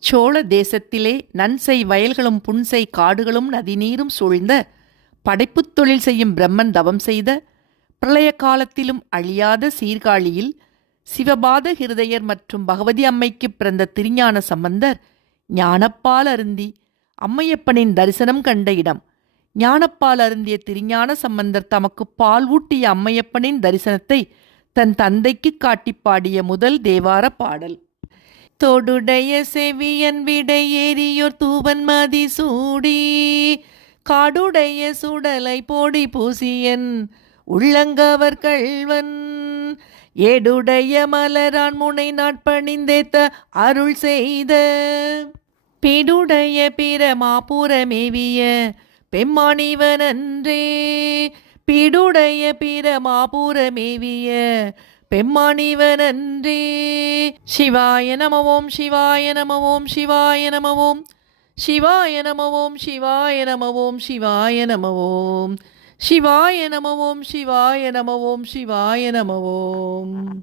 சோழ தேசத்திலே நன்செய் வயல்களும் புன்செய் காடுகளும் நதிநீரும் சூழ்ந்த படைப்புத் தொழில் செய்யும் பிரம்மன் தவம் செய்த பிரளய காலத்திலும் அழியாத சீர்காழியில் சிவபாத ஹிருதயர் மற்றும் பகவதி அம்மைக்குப் பிறந்த திருஞான சம்பந்தர் ஞானப்பால் அருந்தி அம்மையப்பனின் தரிசனம் கண்ட இடம். ஞானப்பால் அருந்திய திருஞான சம்பந்தர் தமக்கு பால் ஊட்டிய அம்மையப்பனின் தரிசனத்தை தன் தந்தைக்கு காட்டிப் பாடிய முதல் தேவார பாடல். தோடுடைய செவியன் விடை ஏறியோர் தூவன் மதி சூடி காடுடைய சுடலை போடி பூசியன் உள்ளங்கவர் கள்வன் ஏடுடைய மலரான் முனை நாட்பணிந்தேத்த அருள் செய்த பீடுடைய பிரமாபுரமேவிய பெம்மானிவனன்றே பீடுடைய பிரமாபுரமேவிய பெம்மானிவனன்றே. சிவாய நம ஓம் சிவாய நம ஓம் சிவாய நம ஓம் சிவாய நம ஓம் சிவாய நம ஓம் சிவாய நம ஓம் சிவாய நம ஓம் சிவாய நம ஓம் சிவாய நம ஓம்.